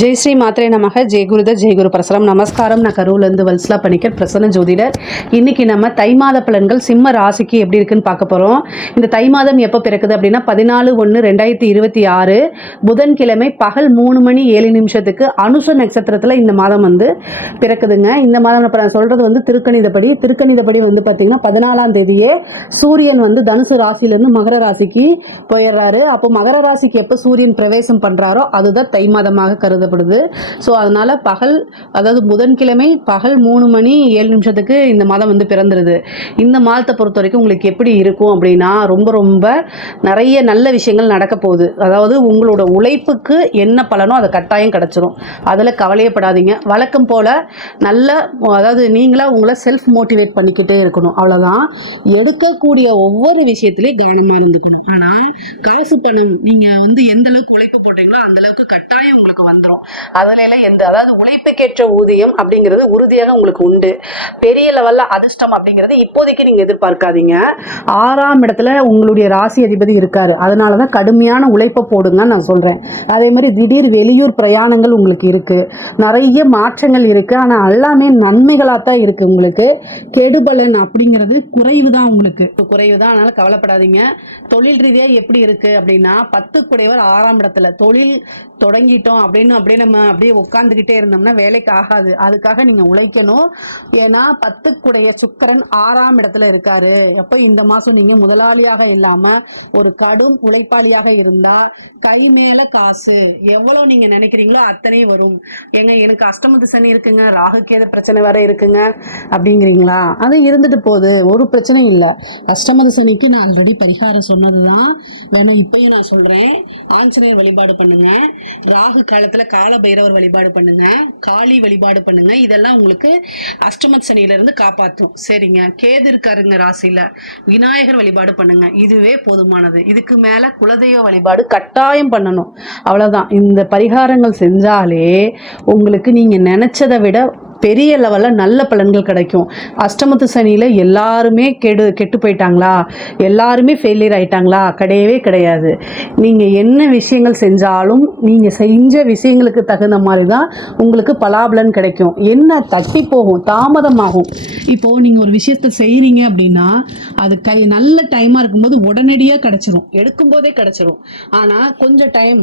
ஜெய் ஸ்ரீ மாத்திரை நமக ஜெய் குருத ஜெய் குரு பிரசரம். நமஸ்காரம். நான் கரூர்லேருந்து வல்சலா பணிக்கர், பிரசன்ன ஜோதிடர். இன்னைக்கு நம்ம தை மாத பலன்கள் சிம்ம ராசிக்கு எப்படி இருக்குன்னு பார்க்க போகிறோம். இந்த தை மாதம் எப்போ பிறக்குது அப்படின்னா 14/1/2026 புதன்கிழமை பகல் 3:07 அனுஷ நட்சத்திரத்தில் இந்த மாதம் பிறக்குதுங்க. இந்த மாதம் இப்போ நான் சொல்கிறது திருக்கணிதப்படி பார்த்தீங்கன்னா 14ஆம் தேதியே சூரியன் தனுசு ராசியிலேருந்து மகர ராசிக்கு போயிடுறாரு. அப்போ மகர ராசிக்கு எப்போ சூரியன் பிரவேசம் பண்ணுறாரோ அதுதான் தை மாதமாக கருதப்படுது. ஸோ அதனால் அதாவது புதன்கிழமை பகல் 3:07 இந்த மாதம் பிறந்துருது. இந்த மாதத்தை பொறுத்த வரைக்கும் உங்களுக்கு எப்படி இருக்கும் அப்படின்னா ரொம்ப நிறைய நல்ல விஷயங்கள் நடக்க போகுது. அதாவது உங்களோட உழைப்புக்கு என்ன பலனோ அது கட்டாயம் கிடச்சிரும். அதில் கவலையப்படாதீங்க. வழக்கம் போல் அதாவது நீங்களா உங்களை செல்ஃப் மோட்டிவேட் பண்ணிக்கிட்டே இருக்கணும். அவ்வளோதான். எடுக்கக்கூடிய ஒவ்வொரு விஷயத்துலையும் கவனமாக இருந்துக்கணும். ஆனால் காசு பணம் நீங்கள் எந்த அளவுக்கு உழைப்பு போடுறீங்களோ அந்த அளவுக்கு கட்டாயம் உங்களுக்கு வந்துடும். அதுல அதாவது உழைப்புக்கேற்ற ஊதியம் அப்படிங்கிறது உறுதியாக உங்களுக்கு உண்டு. பெரிய லெவலில் அதிர்ஷ்டம் அப்படிங்கிறது இப்போதைக்கு நீங்கள் எதிர்பார்க்காதீங்க. 6ஆம் இடத்துல உங்களுடைய ராசி அதிபதி இருக்காரு. அதனால தான் கடுமையான உழைப்பை போடுங்க நான் சொல்கிறேன். அதே மாதிரி திடீர் வெளியூர் பிரயாணங்கள் உங்களுக்கு இருக்குது. நிறைய மாற்றங்கள் இருக்குது. ஆனால் எல்லாமே நன்மைகளாக தான் இருக்குது. உங்களுக்கு கெடுபலன் அப்படிங்கிறது குறைவு தான், உங்களுக்கு குறைவு தான். அதனால் கவலைப்படாதீங்க. தொழில் ரீதியாக எப்படி இருக்குது அப்படின்னா 10 குடையவர் 6ஆம் இடத்துல. தொழில் தொடங்கிட்டோம் அப்படின்னு நம்ம அப்படியே உட்காந்துக்கிட்டே இருந்தோம்னா வேலைக்கு ஆகாது. அதுக்காக நீங்கள் உழைக்கணும். ஏன்னா 10 குடைய சுக்கிரன் 6ஆம் இடத்துல இருக்காரு. எப்போ இந்த மாதம் நீங்கள் முதலாளியாக இல்லாமல் ஒரு கடும் உழைப்பாளியாக இருந்தால் கை மேலே காசு எவ்வளோ நீங்கள் நினைக்கிறீங்களோ அத்தனை வரும். எனக்கு அஷ்டமத்து சனி இருக்குங்க, ராகு கேது பிரச்சனை வேற இருக்குங்க அப்படிங்கிறீங்களா? அது இருந்துட்டு போகுது, ஒரு பிரச்சனை இல்லை. அஷ்டமத்து சனிக்கு நான் ஆல்ரெடி பரிகாரம் சொன்னது தான், வேணா இப்பயும் நான் சொல்கிறேன். ஆஞ்சநேயர் வழிபாடு பண்ணுங்க. ராகு காலத்தில் கால பைரவர் வழிபாடு பண்ணுங்க, காளி வழிபாடு பண்ணுங்க. இதெல்லாம் உங்களுக்கு அஷ்டமத் சனியிலிருந்து காப்பாற்றும். சரிங்க. கேது இருக்காருங்க ராசியில், விநாயகர் வழிபாடு பண்ணுங்க. இதுவே போதுமானது. இதுக்கு மேலே குலதெய்வ வழிபாடு கட்டாயம் பண்ணணும். அவ்வளோதான். இந்த பரிகாரங்கள் செஞ்சாலே உங்களுக்கு நீங்கள் நினச்சதை விட பெரிய லெவலில் நல்ல பலன்கள் கிடைக்கும். அஷ்டமத்து சனியில் எல்லாருமே கெட்டு போயிட்டாங்களா, எல்லாருமே ஃபெயிலியர் ஆயிட்டாங்களா? கிடையவே கிடையாது. நீங்கள் என்ன விஷயங்கள் செஞ்சாலும் நீங்கள் செஞ்ச விஷயங்களுக்கு தகுந்த மாதிரி தான் உங்களுக்கு பலாபலன் கிடைக்கும். என்ன தட்டி போகும், தாமதமாகும். இப்போது நீங்கள் ஒரு விஷயத்தை செய்கிறீங்க அப்படின்னா அது நல்ல டைமாக இருக்கும்போது உடனடியாக கிடச்சிரும், எடுக்கும்போதே கிடச்சிரும். ஆனால் கொஞ்சம் டைம்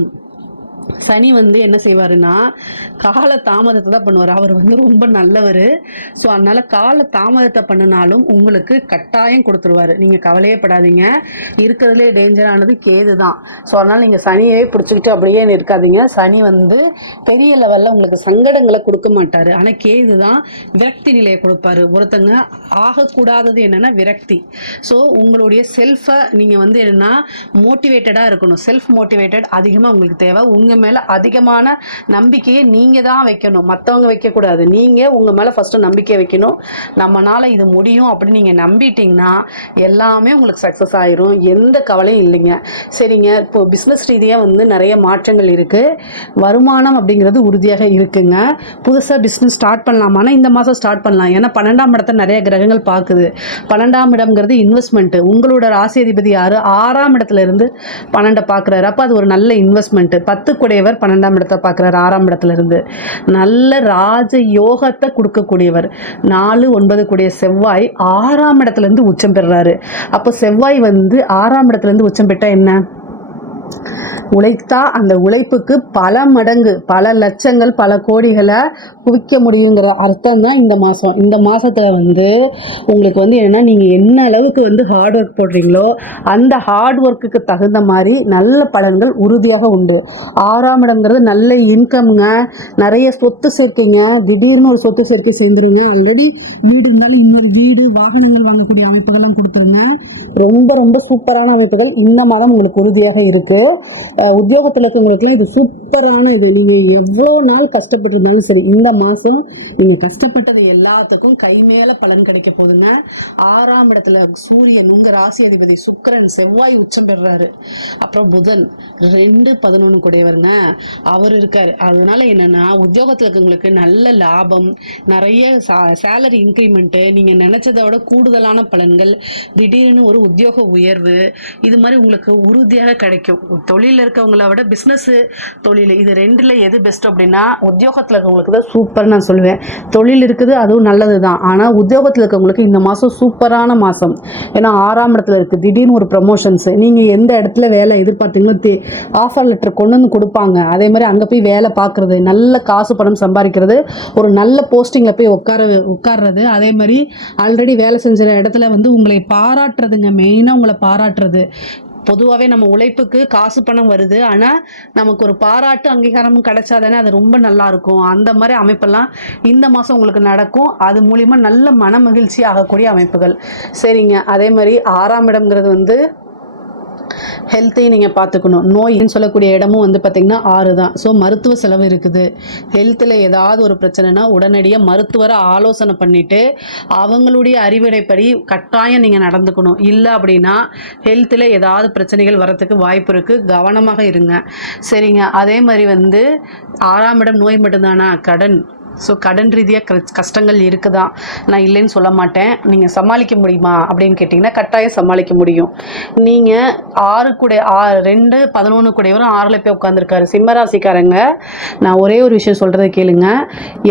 சனி என்ன செய்வாருன்னா கால தாமதத்தை தான் பண்ணுவார். அவர் ரொம்ப நல்லவர். ஸோ அதனால் கால தாமதத்தை பண்ணினாலும் உங்களுக்கு கட்டாயம் கொடுத்துருவார். நீங்கள் கவலையே படாதீங்க. இருக்கிறதுலே டேஞ்சரானது கேது தான். ஸோ அதனால் நீங்கள் சனியவே பிடிச்சிக்கிட்டு அப்படியே இருக்காதீங்க. சனி பெரிய லெவலில் உங்களுக்கு சங்கடங்களை கொடுக்க மாட்டார். ஆனால் கேது தான் விரக்தி நிலையை கொடுப்பாரு. ஒருத்தங்க ஆகக்கூடாதது என்னென்னா விரக்தி. ஸோ உங்களுடைய செல்ஃபை நீங்கள் என்னென்னா மோட்டிவேட்டடாக இருக்கணும். செல்ஃப் மோட்டிவேட்டட் அதிகமாக உங்களுக்கு தேவை. உங்கள் மேலே அதிகமான நம்பிக்கையை நீங்கள் தான் வைக்கணும், மற்றவங்க வைக்கக்கூடாது. நீங்கள் உங்கள் மேலே ஃபஸ்ட்டு நம்பிக்கை வைக்கணும். நம்மளால் இது முடியும் அப்படின்னு நீங்கள் நம்பிட்டிங்கன்னா எல்லாமே உங்களுக்கு சக்ஸஸ் ஆயிரும். எந்த கவலையும் இல்லைங்க. சரிங்க. இப்போது பிஸ்னஸ் ரீதியாக நிறைய மாற்றங்கள் இருக்குது. வருமானம் அப்படிங்கிறது உறுதியாக இருக்குங்க. புதுசாக பிஸ்னஸ் ஸ்டார்ட் பண்ணலாமான்னா இந்த மாதம் ஸ்டார்ட் பண்ணலாம். ஏன்னா 12ஆம் இடத்தை நிறைய கிரகங்கள் பார்க்குது. 12ஆம் இடம்ங்கிறது இன்வெஸ்ட்மெண்ட்டு. உங்களோட ராசி அதிபதி யார்? 6ஆம் இடத்துல இருந்து 12 பார்க்குறாரு. அப்போ அது ஒரு நல்ல இன்வெஸ்ட்மெண்ட்டு. 10 குடையவர் 12ஆம் இடத்தை பார்க்குறாரு 6ஆம் இடத்துல இருந்து. நல்ல ராஜ யோகத்தை கொடுக்கக்கூடியவர். 4, 9 கூடிய செவ்வாய் 6ஆம் இடத்துல இருந்து உச்சம் பெறுறாரு. அப்போ செவ்வாய் 6ஆம் இடத்துல இருந்து உச்சம் பெற்றா என்ன? உழைத்தா அந்த உழைப்புக்கு பல மடங்கு, பல லட்சங்கள், பல கோடிகளை குவிக்க முடியுங்கிற அர்த்தம் தான் இந்த மாதம். இந்த மாதத்தில் உங்களுக்கு என்னென்னா நீங்கள் என்ன அளவுக்கு ஹார்ட் ஒர்க் போடுறீங்களோ அந்த ஹார்ட் ஒர்க்குக்கு தகுந்த மாதிரி நல்ல பலன்கள் உறுதியாக உண்டு. 6ஆம் இடம்ங்கிறது நல்ல இன்கம்ங்க. நிறைய சொத்து சேர்க்கைங்க. திடீர்னு ஒரு சொத்து சேர்க்கை சேர்ந்துருங்க. ஆல்ரெடி வீடு இருந்தாலும் இன்னொரு வீடு, வாகனங்கள் வாங்கக்கூடிய அமைப்புகள்லாம் கொடுத்துருங்க. ரொம்ப சூப்பரான அமைப்புகள் இந்த மாதம் உங்களுக்கு உறுதியாக இருக்குது. உத்தியோகத்தில் இருக்கவங்களுக்குலாம் இது சூப்பரான இது. நீங்கள் எவ்வளோ நாள் கஷ்டப்பட்டிருந்தாலும் சரி இந்த மாதம் நீங்கள் கஷ்டப்பட்டது எல்லாத்துக்கும் கை மேலே பலன் கிடைக்க போகுதுங்க. 6ஆம் இடத்துல சூரியன் உங்கள் ராசி அதிபதி சுக்கிரன், செவ்வாய் உச்சம் பெறுறாரு. அப்புறம் புதன் 2, 11 கூடையவருங்க அவர் இருக்கார். அதனால என்னென்னா உத்தியோகத்தில் இருக்கவங்களுக்கு நல்ல லாபம், நிறைய சேலரி இன்க்ரிமெண்ட்டு, நீங்கள் நினச்சதை விட கூடுதலான பலன்கள், திடீர்னு ஒரு உத்தியோக உயர்வு, இது மாதிரி உங்களுக்கு உறுதியாக கிடைக்கும். தொழிலில் இருக்கவங்கள விட பிஸ்னஸ்ஸு தொழில் இது ரெண்டில் எது பெஸ்ட் அப்படின்னா உத்தியோகத்தில் இருக்கவங்களுக்கு தான் சூப்பர் நான் சொல்லுவேன். தொழில் இருக்குது, அதுவும் நல்லது தான். ஆனால் உத்தியோகத்தில் இருக்கவங்களுக்கு இந்த மாதம் சூப்பரான மாதம். ஏன்னா 6ஆம் இடத்துல இருக்குது, திடீர்னு ஒரு ப்ரமோஷன்ஸு. நீங்கள் எந்த இடத்துல வேலை எதிர்பார்த்தீங்களோ ஆஃபர் லெட்டர் கொண்டு வந்து கொடுப்பாங்க. அதே மாதிரி அங்கே போய் வேலை பார்க்குறது, நல்ல காசு பணம் சம்பாதிக்கிறது, ஒரு நல்ல போஸ்டிங்கில் போய் உட்கார்றது, அதே மாதிரி ஆல்ரெடி வேலை செஞ்ச இடத்துல வந்து உங்களை பாராட்டுறதுங்க. மெயினாக உங்களை பாராட்டுறது. பொதுவாகவே நம்ம உழைப்புக்கு காசு பணம் வருது, ஆனால் நமக்கு ஒரு பாராட்டு அங்கீகாரமும் கிடைச்சாதானே அது ரொம்ப நல்லாயிருக்கும். அந்த மாதிரி அமைப்பெல்லாம் இந்த மாதம் உங்களுக்கு நடக்கும். அது மூலிமா நல்ல மன மகிழ்ச்சி ஆகக்கூடிய அமைப்புகள். சரிங்க. அதே மாதிரி 6ஆம் இடம்ங்கிறது வந்து ஹெல்த்தையும் நீங்கள் பார்த்துக்கணும். நோயின்னு சொல்லக்கூடிய இடமும் வந்து பார்த்திங்கன்னா 6 தான். ஸோ மருத்துவ செலவு இருக்குது. ஹெல்த்தில் ஏதாவது ஒரு பிரச்சனைனா உடனடியாக மருத்துவரை ஆலோசனை பண்ணிவிட்டு அவங்களுடைய அறிவுரைப்படி கட்டாயம் நீங்கள் நடந்துக்கணும். இல்லை அப்படின்னா ஹெல்த்தில் ஏதாவது பிரச்சனைகள் வரத்துக்கு வாய்ப்பு இருக்குது. கவனமாக இருங்க. சரிங்க. அதே மாதிரி வந்து 6ஆம் இடம் நோய் மட்டும்தானா? கடன். ஸோ கடன் ரீதியாக கஷ்டங்கள் இருக்குதான், நான் இல்லைன்னு சொல்ல மாட்டேன். நீங்கள் சமாளிக்க முடியுமா அப்படின்னு கேட்டிங்கன்னா கட்டாயம் சமாளிக்க முடியும். நீங்கள் 6 கூட 2 11 கூடையவரும் 6ல் போய் உட்காந்துருக்காரு. சிம்மராசிக்காரங்க, நான் ஒரே ஒரு விஷயம் சொல்கிறத கேளுங்க.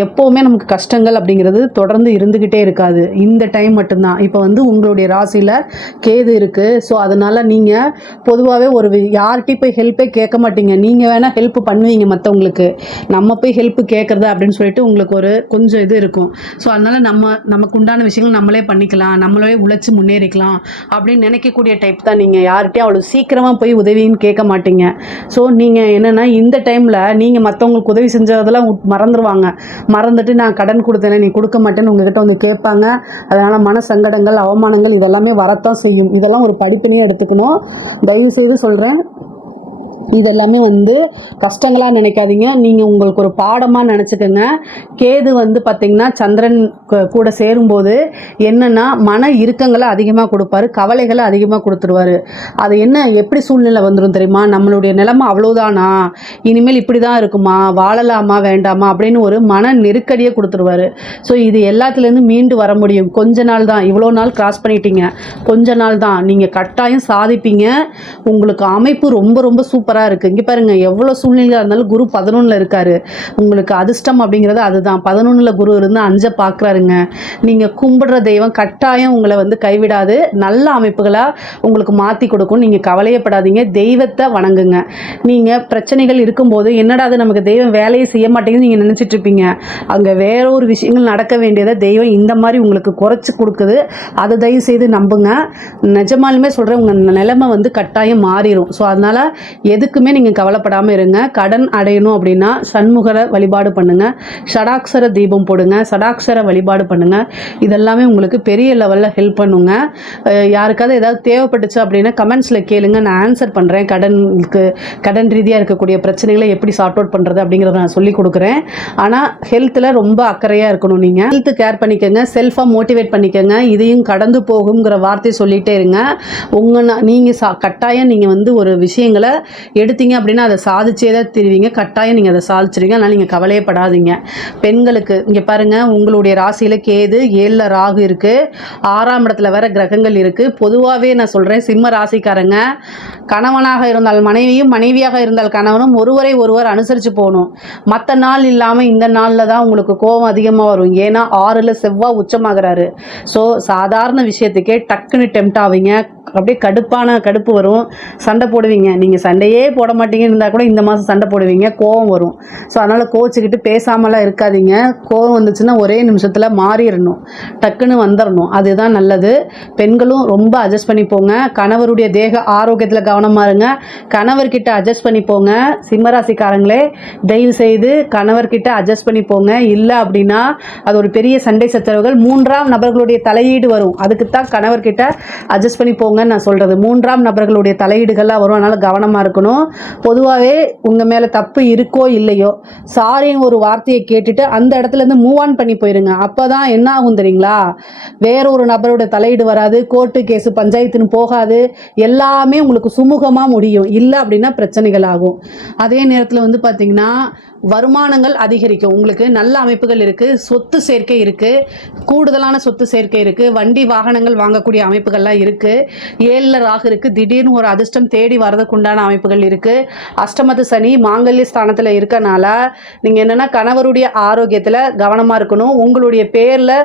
எப்போவுமே நமக்கு கஷ்டங்கள் அப்படிங்கிறது தொடர்ந்து இருந்துக்கிட்டே இருக்காது. இந்த டைம் மட்டும்தான். இப்போ வந்து உங்களுடைய ராசியில் கேது இருக்குது. ஸோ அதனால் நீங்கள் பொதுவாகவே யார்கிட்டையும் போய் ஹெல்ப்பே கேட்க மாட்டீங்க. நீங்கள் வேணால் ஹெல்ப் பண்ணுவீங்க மற்றவங்களுக்கு. நம்ம போய் ஹெல்ப் கேட்குறதா அப்படின்னு சொல்லிட்டு உங்களுக்கு ஒரு கொஞ்சம் இது இருக்கும். ஸோ அதனால் நமக்கு உண்டான விஷயங்கள் நம்மளே பண்ணிக்கலாம், நம்மளே உழைச்சி முன்னேறிக்கலாம் அப்படின்னு நினைக்கக்கூடிய டைப் தான் நீங்கள். யார்கிட்டையும் அவ்வளோ சீக்கிரமாக போய் உதவின்னு கேட்க மாட்டீங்க. ஸோ நீங்கள் என்னென்னா இந்த டைமில் நீங்கள் மற்றவங்களுக்கு உதவி செஞ்சதெல்லாம் மறந்துட்டு நான் கடன் கொடுத்தேன் நீ கொடுக்க மாட்டேன்னு உங்ககிட்ட வந்து கேட்பாங்க. அதனால் மன சங்கடங்கள், அவமானங்கள் இதெல்லாமே வரத்தான் செய்யும். இதெல்லாம் ஒரு படிப்பினையே எடுத்துக்கணும். தயவு செய்து சொல்கிறேன், இதெல்லாமே வந்து கஷ்டங்களாக நினைக்காதீங்க. நீங்கள் உங்களுக்கு ஒரு பாடமாக நினச்சிக்கோங்க. கேது வந்து பார்த்திங்கன்னா சந்திரன் கூட சேரும்போது என்னென்னா மன இறுக்கங்களை அதிகமாக கொடுப்பாரு, கவலைகளை அதிகமாக கொடுத்துருவார். அது என்ன எப்படி சூழ்நிலை வந்துடும் தெரியுமா? நம்மளுடைய நிலைமை அவ்வளோதானா, இனிமேல் இப்படி தான் இருக்குமா, வாழலாமா வேண்டாமா அப்படின்னு ஒரு மன நெருக்கடியை கொடுத்துருவார். ஸோ இது எல்லாத்துலேருந்து மீண்டு வர முடியும். கொஞ்ச நாள் தான், இவ்வளோ நாள் கிராஸ் பண்ணிட்டீங்க, கொஞ்ச நாள் தான். நீங்கள் கட்டாயம் சாதிப்பீங்க. உங்களுக்கு அமைப்பு ரொம்ப ரொம்ப சூப்பராக இருக்குது. இங்கே பாருங்க, எவ்வளோ சூழ்நிலையாக இருந்தாலும் குரு 11ல் இருக்காரு. உங்களுக்கு அதிர்ஷ்டம் அப்படிங்கிறது அதுதான். 11ல் குரு இருந்து 5 பார்க்குறாருங்க. நீங்கள் கும்பிடுற தெய்வம் கட்டாயம் உங்களை வந்து கைவிடாது, நல்ல அமைப்புகளாக உங்களுக்கு மாற்றி கொடுக்கும். நீங்கள் கவலையப்படாதீங்க, தெய்வத்தை வணங்குங்க. நீங்கள் பிரச்சனைகள் இருக்கும்போது என்னடா அது நமக்கு தெய்வம் வேலையை செய்ய மாட்டேங்குன்னு நீங்கள் நினச்சிட்டு இருப்பீங்க. அங்கே வேற ஒரு விஷயங்கள் நடக்க வேண்டியதை தெய்வம் இந்த மாதிரி உங்களுக்கு குறைச்சி கொடுக்குது. அதை தயவு செய்து நம்புங்க. நிஜமாலுமே சொல்கிறேன், உங்கள் நிலைமை வந்து கட்டாயம் மாறிடும். ஸோ அதனால் எதுக்குமே நீங்கள் கவலைப்படாமல் இருங்க. கடன் அடையணும் அப்படின்னா சண்முகரை வழிபாடு பண்ணுங்கள், ஷடாக்ஷர தீபம் போடுங்க, ஷடாக்ஷர வழிபாடு பண்ணுங்கள். இதெல்லாமே உங்களுக்கு பெரிய லெவலில் ஹெல்ப் பண்ணுங்க. யாருக்காவது ஏதாவது தேவைப்பட்டுச்சு அப்படின்னா கமெண்ட்ஸில் கேளுங்க, நான் ஆன்சர் பண்ணுறேன். கடன் ரீதியாக இருக்கக்கூடிய பிரச்சனைகளை எப்படி சார்ட் அவுட் பண்ணுறது அப்படிங்கிறத நான் சொல்லிக் கொடுக்குறேன். ஆனால் ஹெல்த்தில் ரொம்ப அக்கறையாக இருக்கணும். நீங்கள் ஹெல்த் கேர் பண்ணிக்கோங்க, செல்ஃபாக மோட்டிவேட் பண்ணிக்கோங்க. இதையும் கடந்து போகுங்கிற வார்த்தை சொல்லிகிட்டே இருங்க. நீங்கள் கட்டாயம் நீங்கள் வந்து ஒரு விஷயங்களை எடுத்தீங்க அப்படின்னா அதை சாதிச்சே தான் தெரிவிங்க. கட்டாயம் நீங்கள் அதை சாதிச்சிருவீங்க. அதனால் நீங்கள் கவலையப்படாதீங்க. பெண்களுக்கு இங்கே பாருங்கள், உங்களுடைய ராசியில் கேது, 7ல் ராகு இருக்குது, 6ஆம் இடத்துல வேற கிரகங்கள் இருக்குது. பொதுவாகவே நான் சொல்கிறேன், சிம்ம ராசிக்காரங்க கணவனாக இருந்தால் மனைவியும், மனைவியாக இருந்தால் கணவனும் ஒருவர் அனுசரித்து போகணும். மற்ற நாள் இல்லாமல் இந்த நாளில் தான் உங்களுக்கு கோபம் அதிகமாக வரும். ஏன்னா 6ல் செவ்வாய் உச்சமாகிறாரு. ஸோ சாதாரண விஷயத்துக்கே டக்குன்னு டெம்ட் ஆவீங்க. அப்படியே கடுப்பு வரும், சண்டை போடுவீங்க. நீங்கள் சண்டையே போட மாட்டீங்கன்னு இருந்தால் கூட இந்த மாதம் சண்டை போடுவீங்க, கோவம் வரும். ஸோ அதனால் கோச்சிக்கிட்டு பேசாமலாம் இருக்காதீங்க. கோவம் வந்துச்சுன்னா ஒரே நிமிஷத்தில் மாறிடணும், டக்குன்னு வந்துடணும். அதுதான் நல்லது. பெண்களும் ரொம்ப அட்ஜஸ்ட் பண்ணி போங்க. கணவருடைய தேக ஆரோக்கியத்தில் கவனமாக இருங்க. கணவர்கிட்ட அட்ஜஸ்ட் பண்ணி போங்க. சிம்மராசிக்காரங்களே, தயவு செய்து கணவர்கிட்ட அட்ஜஸ்ட் பண்ணி போங்க. இல்லை அப்படின்னா அது ஒரு பெரிய சண்டை சச்சரவுகள், 3ஆம் நபர்களுடைய தலையீடு வரும். அதுக்கு தான் கணவர்கிட்ட அட்ஜஸ்ட் பண்ணி போங்க நான் சொல்கிறது. 3ஆம் நபர்களுடைய தலையீடுகள்லாம் வரும். அதனால் கவனமாக இருக்கணும். பொதுவாகவே உங்கள் மேலே தப்பு இருக்கோ இல்லையோ, சாரின்னு ஒரு வார்த்தையை கேட்டுட்டு அந்த இடத்துலேருந்து மூவ் ஆன் பண்ணி போயிருங்க. அப்போ தான் என்ன ஆகும் தெரியுங்களா, வேற ஒரு நபரோட தலையீடு வராது, கோர்ட்டு கேஸு பஞ்சாயத்துன்னு போகாது, எல்லாமே உங்களுக்கு சுமூகமாக முடியும். இல்லை அப்படின்னா பிரச்சனைகள் ஆகும். அதே நேரத்தில் வந்து பார்த்திங்கன்னா வருமானங்கள் அதிகரிக்கும். உங்களுக்கு நல்ல அமைப்புகள் இருக்குது, சொத்து சேர்க்கை இருக்குது, கூடுதலான சொத்து சேர்க்கை இருக்குது, வண்டி வாகனங்கள் வாங்கக்கூடிய அமைப்புகள்லாம் இருக்குது. 7ல் ராகு இருக்குது, திடீர்னு ஒரு அதிர்ஷ்டம் தேடி வரதுக்கு உண்டான அமைப்புகள் கிரகங்கள் இருக்குது. அஷ்டமத்து சனி மாங்கல்ய ஸ்தானத்தில் இருக்கனால நீங்கள் என்னென்னா கணவருடைய ஆரோக்கியத்தில் கவனமாக இருக்கணும். உங்களுடைய பேரில்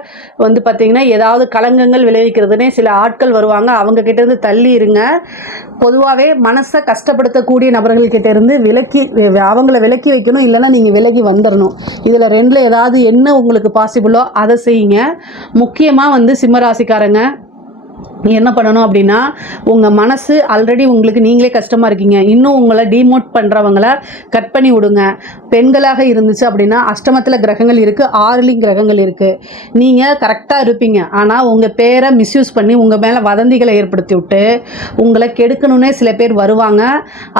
வந்து பார்த்திங்கன்னா ஏதாவது களங்கங்கள் விளைவிக்கிறதுனே சில ஆட்கள் வருவாங்க, அவங்க கிட்டேருந்து தள்ளி இருங்க. பொதுவாகவே மனசை கஷ்டப்படுத்தக்கூடிய நபர்கள்கிட்ட இருந்து அவங்கள விலக்கி வைக்கணும், இல்லைன்னா நீங்கள் விலகி வந்துடணும். இதில் ரெண்டில் ஏதாவது என்ன உங்களுக்கு பாசிபிளோ அதை செய்யுங்க. முக்கியமாக வந்து சிம்மராசிக்காரங்க என்ன பண்ணணும் அப்படின்னா, உங்கள் மனசு ஆல்ரெடி உங்களுக்கு நீங்களே கஷ்டமாக இருக்கீங்க, இன்னும் உங்களை டிமோட் பண்ணுறவங்கள கட் பண்ணி விடுங்க. பெண்களாக இருந்துச்சு அப்படின்னா அஷ்டமத்தில் கிரகங்கள் இருக்குது, 6 கிரகங்கள் இருக்குது, நீங்கள் கரெக்டாக இருப்பீங்க. ஆனால் உங்கள் பேரை மிஸ்யூஸ் பண்ணி உங்கள் மேலே வதந்திகளை ஏற்படுத்தி விட்டு உங்களை கெடுக்கணுன்னே சில பேர் வருவாங்க.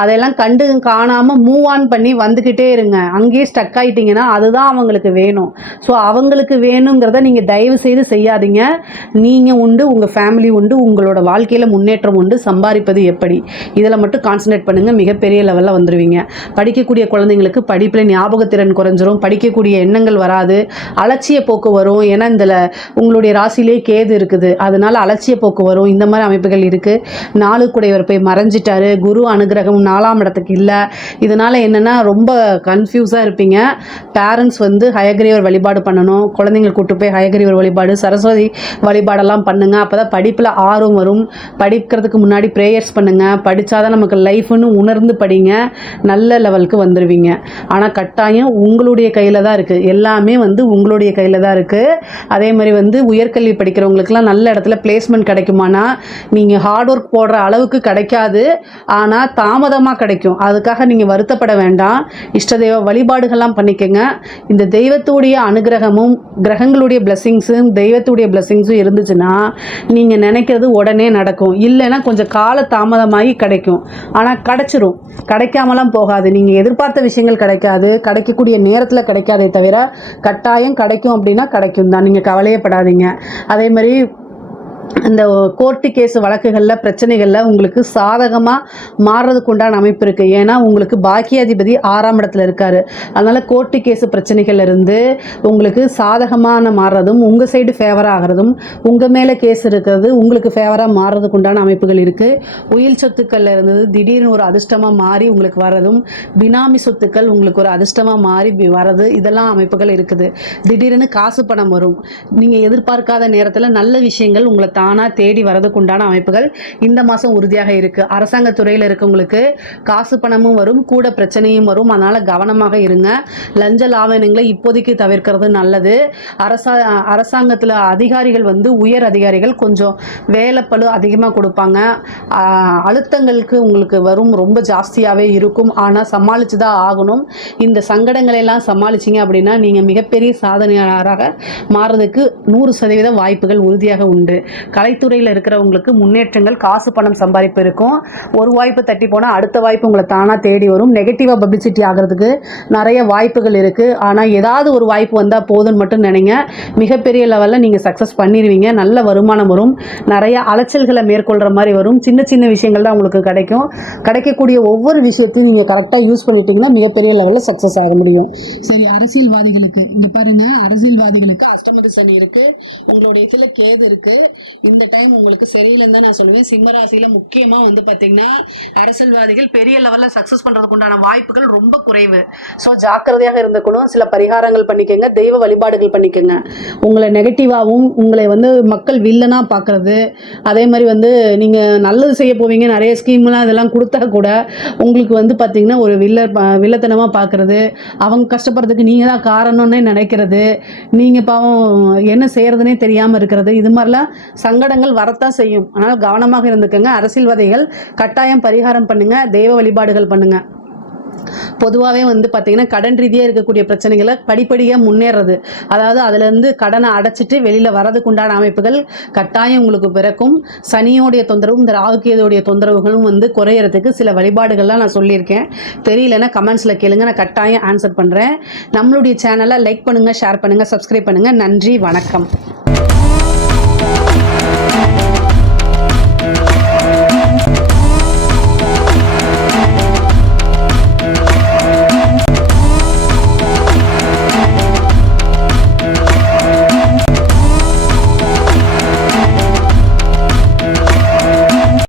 அதெல்லாம் கண்டு காணாமல் மூவ் ஆன் பண்ணி வந்துக்கிட்டே இருங்க. அங்கேயே ஸ்டக் ஆகிட்டிங்கன்னா அதுதான் அவங்களுக்கு வேணும். ஸோ அவங்களுக்கு வேணுங்கிறத நீங்கள் தயவு செய்து செய்யாதீங்க. நீங்கள் உண்டு, உங்கள் ஃபேமிலி உண்டு, உங்களோட வாழ்க்கையில் முன்னேற்றம் உண்டு. சம்பாதிப்பது எப்படி, இதில் மட்டும் கான்சன்ட்ரேட் பண்ணுங்கள், மிகப்பெரிய லெவலில் வந்துடுவீங்க. படிக்கக்கூடிய குழந்தைங்களுக்கு படிப்பில் ஞாபகத்திறன் குறைஞ்சிரும், படிக்கக்கூடிய எண்ணங்கள் வராது, அலட்சிய போக்கு வரும். ஏன்னா இதில் உங்களுடைய ராசியிலே கேது இருக்குது, அதனால அலட்சிய போக்கு வரும். இந்த மாதிரி அமைப்புகள் இருக்குது. 4 குடையவர் போய் மறைஞ்சிட்டாரு, குரு அனுகிரகம் 4ஆம் இடத்துக்கு இல்லை. இதனால் என்னென்னா ரொம்ப கன்ஃபியூஸாக இருப்பீங்க. பேரண்ட்ஸ் வந்து ஹயகிரீவர் வழிபாடு பண்ணணும், குழந்தைங்களை கூட்டு போய் ஹயகிரீவர் வழிபாடு, சரஸ்வதி வழிபாடெல்லாம் பண்ணுங்கள். அப்போ தான் படிப்பில் ஆர்வம் வரும். படிக்கிறதுக்கு முன்னாடி ப்ரேயர்ஸ் பண்ணுங்கள், படித்தாதான் நமக்கு லைஃப்னு உணர்ந்து படிங்க, நல்ல லெவலுக்கு வந்துடுவீங்க. ஆனால் கட்டாயம் உங்களுடைய கையில் தான் இருக்குது, எல்லாமே வந்து உங்களுடைய கையில் தான் இருக்குது. அதே மாதிரி வந்து உயர்கல்வி படிக்கிறவங்களுக்குலாம் நல்ல இடத்துல பிளேஸ்மெண்ட் கிடைக்குமானா, நீங்கள் ஹார்ட் ஒர்க் போடுற அளவுக்கு கிடைக்காது, ஆனால் தாமதமாக கிடைக்கும். அதுக்காக நீங்கள் வருத்தப்பட வேண்டாம். இஷ்ட தெய்வ வழிபாடுகள்லாம் பண்ணிக்கங்க. இந்த தெய்வத்துடைய அனுகிரகமும் கிரகங்களுடைய பிளெஸிங்ஸும் தெய்வத்துடைய பிளெஸிங்ஸும் இருந்துச்சுன்னா நீங்கள் நினைக்கிறது உடனே நடக்கும். இல்லைன்னா கொஞ்சம் கால தாமதமாகி கிடைக்கும், ஆனால் கிடைச்சிரும். கிடைக்காமலாம் போகாது. நீங்கள் எதிர்பார்த்த விஷயங்கள் கிடைக்காது, கிடைக்கக்கூடிய நேரத்தில் கிடைக்காதே தவிர கட்டாயம் கிடைக்கும் அப்படின்னா கிடைக்கும் தான், நீங்கள் கவலையப்படாதீங்க. அதே மாதிரி இந்த கோர்ட்டு கேஸ் வழக்குகளில் பிரச்சனைகளில் உங்களுக்கு சாதகமாக மாறுறதுக்கு உண்டான அமைப்பு இருக்குது. ஏன்னா உங்களுக்கு பாக்கியாதிபதி 6ஆம் இடத்துல இருக்கார். அதனால் கோர்ட்டு கேஸு பிரச்சனைகள் இருந்து உங்களுக்கு சாதகமான மாறுறதும், உங்கள் சைடு ஃபேவராக ஆகிறதும், உங்கள் மேலே கேஸ் இருக்கிறது உங்களுக்கு ஃபேவராக மாறுறதுக்கு உண்டான அமைப்புகள் இருக்குது. உயில் சொத்துக்களில் இருந்தது திடீர்னு ஒரு அதிர்ஷ்டமாக மாறி உங்களுக்கு வர்றதும், பினாமி சொத்துக்கள் உங்களுக்கு ஒரு அதிர்ஷ்டமாக மாறி வர்றது, இதெல்லாம் அமைப்புகள் இருக்குது. திடீர்னு காசு பணம் வரும். நீங்கள் எதிர்பார்க்காத நேரத்தில் நல்ல விஷயங்கள் உங்களை தானாக தேடி வரதுக்கு உண்டான அமைப்புகள் இந்த மாதம் உறுதியாக இருக்குது. அரசாங்க துறையில் இருக்கவங்களுக்கு காசு பணமும் வரும், கூட பிரச்சனையும் வரும். அதனால் கவனமாக இருங்க. லஞ்ச லாவணங்களை இப்போதைக்கு தவிர்க்கிறது நல்லது. அரசாங்கத்தில் அதிகாரிகள் வந்து உயர் அதிகாரிகள் கொஞ்சம் வேலைப்பளு அதிகமாக கொடுப்பாங்க, அழுத்தங்களுக்கு உங்களுக்கு வரும், ரொம்ப ஜாஸ்தியாகவே இருக்கும். ஆனால் சமாளித்து தான் ஆகணும். இந்த சங்கடங்களெல்லாம் சமாளிச்சிங்க அப்படின்னா நீங்கள் மிகப்பெரிய சாதனையாளராக மாறுறதுக்கு 100% வாய்ப்புகள் உறுதியாக உண்டு. கலைத்துறையில் இருக்கிறவங்களுக்கு முன்னேற்றங்கள், காசு பணம் சம்பாதிப்பு இருக்கும். ஒரு வாய்ப்பு தட்டி போனால் அடுத்த வாய்ப்பு உங்களை தானாக தேடி வரும். நெகட்டிவாக பப்ளிசிட்டி ஆகிறதுக்கு நிறைய வாய்ப்புகள் இருக்குது. ஆனால் ஏதாவது ஒரு வாய்ப்பு வந்தால் போதும்னு மட்டும் நினைங்க, மிகப்பெரிய லெவலில் நீங்கள் சக்ஸஸ் பண்ணிடுவீங்க. நல்ல வருமானம் வரும், நிறைய அலைச்சல்களை மேற்கொள்கிற மாதிரி வரும். சின்ன சின்ன விஷயங்கள் தான் உங்களுக்கு கிடைக்கும். கிடைக்கக்கூடிய ஒவ்வொரு விஷயத்தையும் நீங்கள் கரெக்டாக யூஸ் பண்ணிட்டீங்கன்னா மிகப்பெரிய லெவலில் சக்ஸஸ் ஆக முடியும். சரி, அரசியல்வாதிகளுக்கு இங்கே பாருங்கள், அரசியல்வாதிகளுக்கு அஷ்டமத்து சனி இருக்குது, உங்களுடைய இதில் கேது இருக்குது. இந்த டைம் உங்களுக்கு சரியில்லைன்னு தான் நான் சொல்லுவேன். சிம்மராசியில் முக்கியமாக வந்து பார்த்திங்கன்னா அரசியல்வாதிகள் பெரிய லெவலில் சக்ஸஸ் பண்ணுறதுக்கு உண்டான வாய்ப்புகள் ரொம்ப குறைவு. ஸோ ஜாக்கிரதையாக இருந்துக்கணும். சில பரிகாரங்கள் பண்ணிக்கோங்க, தெய்வ வழிபாடுகள் பண்ணிக்கோங்க. உங்களை நெகட்டிவாகவும் உங்களை வந்து மக்கள் வில்லனாக பார்க்குறது, அதே மாதிரி வந்து நீங்கள் நல்லது செய்ய போவீங்க, நிறைய ஸ்கீம்லாம் இதெல்லாம் கொடுத்தா கூட உங்களுக்கு வந்து பார்த்திங்கன்னா ஒரு வில்லத்தனமாக பார்க்குறது, அவங்க கஷ்டப்படுறதுக்கு நீங்கள் தான் காரணம்னே நினைக்கிறது, நீங்கள் பாவம் என்ன செய்கிறதுனே தெரியாமல் இருக்கிறது, இது மாதிரிலாம் சங்கடங்கள் வரத்தான் செய்யும். அதனால் கவனமாக இருந்துக்கங்க. அரசியல்வாதிகள் கட்டாயம் பரிகாரம் பண்ணுங்கள், தெய்வ வழிபாடுகள் பண்ணுங்கள். பொதுவாகவே வந்து பார்த்திங்கன்னா கடன் ரீதியாக இருக்கக்கூடிய பிரச்சனைகளை படிப்படியாக முன்னேறது, அதாவது அதிலேருந்து கடனை அடைச்சிட்டு வெளியில் வரதுக்கு உண்டான அமைப்புகள் கட்டாயம் உங்களுக்கு பிறக்கும். சனியோடைய தொந்தரவும் இந்த ராகுகேதுடைய தொந்தரவுகளும் வந்து குறையிறதுக்கு சில வழிபாடுகள்லாம் நான் சொல்லியிருக்கேன். தெரியலன்னா கமெண்ட்ஸில் கேளுங்க, நான் கட்டாயம் ஆன்சர் பண்ணுறேன். நம்மளுடைய சேனலை லைக் பண்ணுங்கள், ஷேர் பண்ணுங்கள், சப்ஸ்கிரைப் பண்ணுங்கள். நன்றி, வணக்கம்.